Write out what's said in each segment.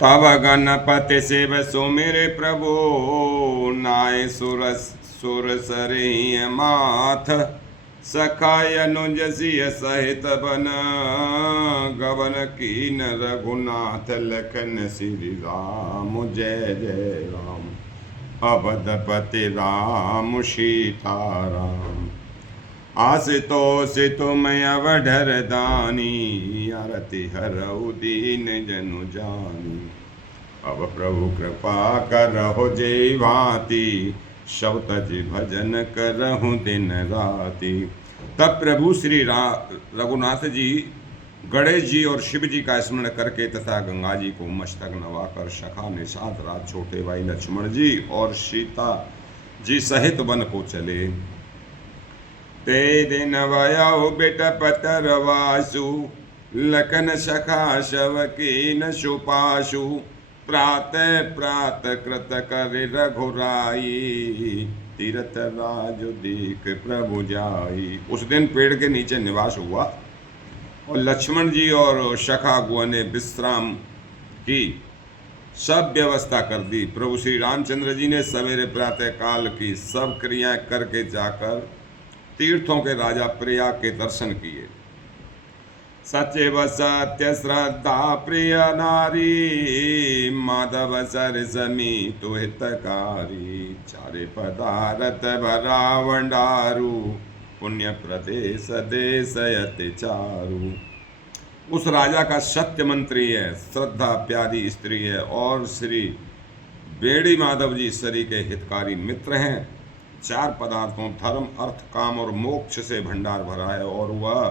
तब गणपति शिव सुमिर प्रभु, नाय सुर सरही माथ। सखाय अनुज सिय सहित बन, गवन कीन रघुनाथ लखन श्री राम। जय जय राम। अवधपति राम सीताराम। आसितोष तुम अवढर दानी, आरती हरऊ दीन जनु जानी। अब प्रभु कृपा करहु जे भांति, सब तज भजन करहु दिन राति। तब प्रभु श्री रघुनाथ जी गणेश जी और शिव जी का स्मरण करके तथा गंगा जी को मस्तक नवाकर सखा निषाद राज छोटे भाई लक्ष्मण जी और सीता जी सहित वन को चले। ते दिन वयो बिटपत रवासु, लखन सखा शव कीन सुपाशु। प्रातः प्रात कृत कर रघुराई, तीरथ राज दीख प्रभु जाई। उस दिन पेड़ के नीचे निवास हुआ और लक्ष्मण जी और सखा गुआ ने विश्राम की सब व्यवस्था कर दी। प्रभु श्री रामचंद्र जी ने सवेरे प्रातः काल की सब क्रियाएं करके जाकर तीर्थों के राजा प्रयाग के दर्शन किए। सचिव सत्य श्रद्धा प्रिय नारी, माधव सरसमी तुहितकारी। चारे पदारथ भरा भंडारू, पुण्य प्रदेश देशयति चारु। उस राजा का सत्य मंत्री है, श्रद्धा प्यारी स्त्री है और श्री बेड़ी माधव जी शरी के हितकारी मित्र हैं। चार पदार्थों धर्म अर्थ काम और मोक्ष से भंडार भरा है और वह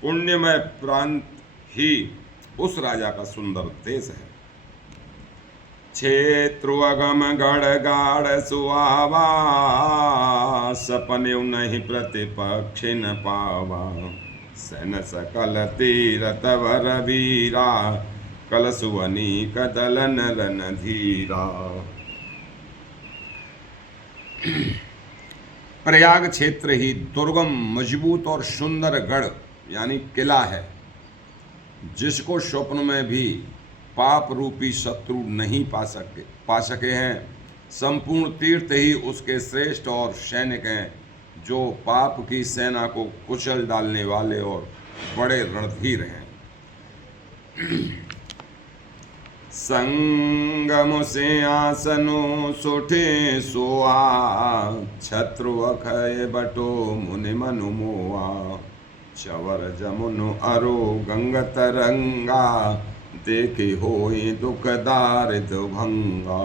पुण्यमय प्रांत ही उस राजा का सुंदर देश है। क्षेत्रु अगम गढ़ गाढ़ सुहावा, सपने नहीं प्रतिपक्ष न पावा। सन सकल तीरथ वर वीरा, कलसुवनी कदलन रन धीरा। प्रयाग क्षेत्र ही दुर्गम मजबूत और सुंदर गढ़ यानी किला है, जिसको स्वप्न में भी पाप रूपी शत्रु नहीं पा सके हैं। संपूर्ण तीर्थ ही उसके श्रेष्ठ और सैनिक हैं, जो पाप की सेना को कुचल डालने वाले और बड़े रणधीर हैं। संगम से आसनो सुठे सोआ, छत्रु अखय बटो मुनि मनु मोआ। चवर जमुनु अरो गंग तरंगा, देखे होई दुखदार दुभंगा।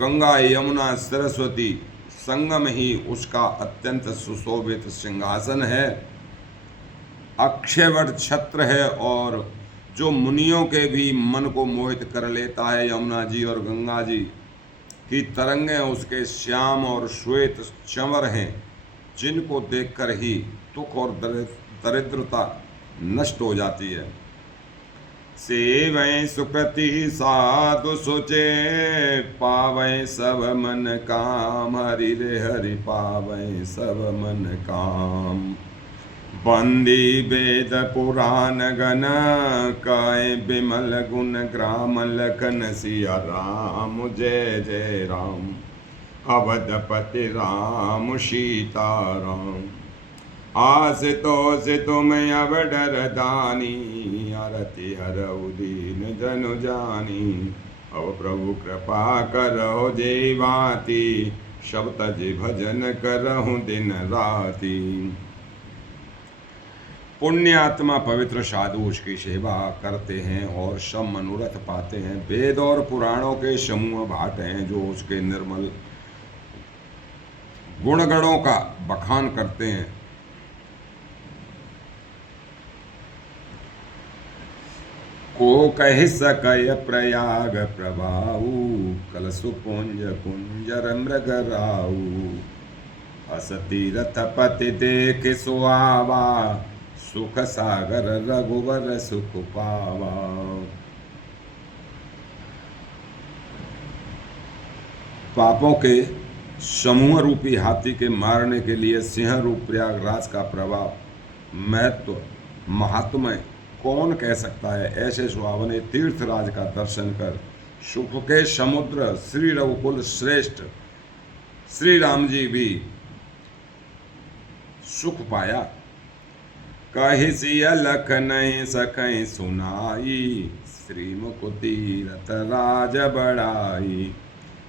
गंगा यमुना सरस्वती संगम ही उसका अत्यंत सुशोभित सिंहासन है। अक्षयवट छत्र है और जो मुनियों के भी मन को मोहित कर लेता है। यमुना जी और गंगा जी की तरंगें उसके श्याम और श्वेत चंवर हैं, जिनको देखकर ही दुख और दरिद्रता नष्ट हो जाती है। सेवै सुकृति साधु सुचे, पावै सब मन काम। हरि रे हरि पावै सब मन काम। बंदी वेद पुराण गण, काय बिमल गुण ग्राम। लखन सिया राम जय जय राम। अवधपति राम सीताराम। आसितोष तुम अवढर दानी, आरती हरऊ दीन जनु जानी। अब प्रभु कृपा करहु जे भांति, सब तज भजन करहु दिन राति। पुण्य आत्मा पवित्र साधु उसकी सेवा करते हैं और सब मनोरथ पाते हैं। वेद और पुराणों के समूह भाट हैं, जो उसके निर्मल गुणगणों का बखान करते हैं। को कह सकय प्रयाग प्रभाऊ, कलसु पुंज कुंजर मृगराऊ। असती रथपति देख सुहावा, सुख सागर रघुवर सुख पावा। पापों के समूह रूपी हाथी के मारने के लिए सिंह रूप प्रयागराज का प्रभाव महत्व महात्म्य कौन कह सकता है। ऐसे सुहावने तीर्थराज का दर्शन कर सुख के समुद्र श्री रघुकुल श्रेष्ठ श्री राम जी भी सुख पाया। कहि सिय लख नहीं सकहि सुनाई, श्री मुकुतीरथ राज बढ़ाई।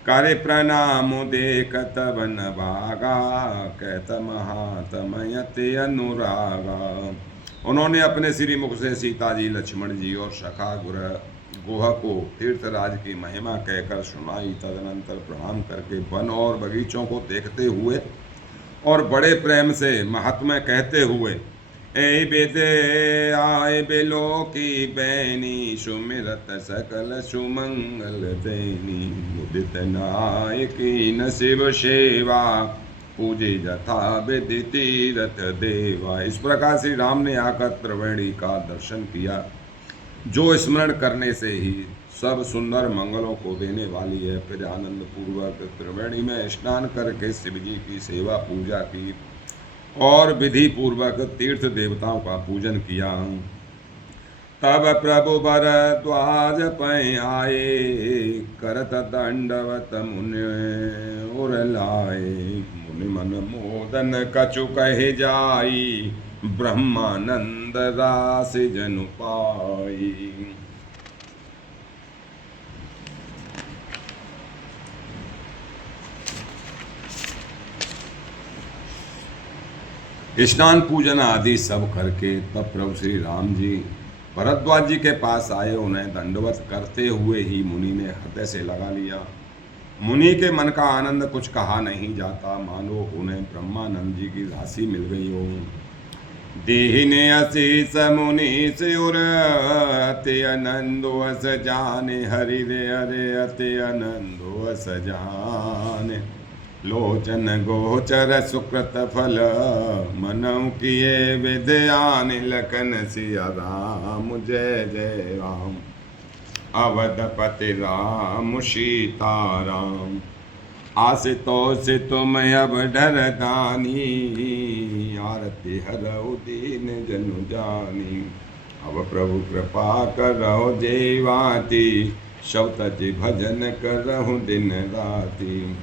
करे प्रणाम देखत बन भागा, कहत महात्मयति अनुरागा। उन्होंने अपने श्री मुख से सीता जी, लक्ष्मण जी और सखा गुह को तीर्थराज की महिमा कहकर सुनाई। तदनंतर प्रणाम करके वन और बगीचों को देखते हुए और बड़े प्रेम से महात्मा कहते हुए, ऐ बेदे आए बेलो की बैनी, सुमिरत सकल सुमंगल देनी। मुदित नायकी नसिब सेवा, पूजे जथा विधि तीरथ देवा। इस प्रकार श्री राम ने आकर त्रिवेणी का दर्शन किया, जो स्मरण करने से ही सब सुंदर मंगलों को देने वाली है। फिर आनंद पूर्वक त्रिवेणी में स्नान करके शिव जी की सेवा पूजा की और विधि पूर्वक तीर्थ देवताओं का पूजन किया। तब प्रभु भरद्वाज पै आए, करत दंडवत मुनि उर लाए। मुनि मन मोदन कछु कहे जाई, ब्रह्मानंद रास जनु पाई। स्नान पूजन आदि सब करके तब प्रभु श्री राम जी भरद्वाज जी के पास आए। उन्हें दंडवत करते हुए ही मुनि ने हृदय से लगा लिया। मुनि के मन का आनंद कुछ कहा नहीं जाता, मानो उन्हें ब्रह्मानंद जी की राशि मिल गई हो। दीने असीस मुनि सिर, अति आनंदो अस जाने। हरि रे हरे अति आनंदो अस जाने। लोचन गोचर सुकृत फल, मनऊ किए विद्यान। लखन सिया राम जय जय राम, अवधपति राम सीता राम। आसितोष तुम अब डर दानी, आरती हरऊ दीन जनु जानी। अब प्रभु कृपा करहु जेवाती, सब तज भजन करहु दिन राती।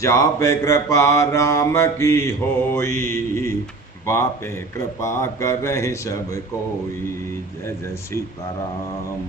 जापे कृपा राम की होई, बापे कृपा करहि सब कोई। जय जय सीताराम।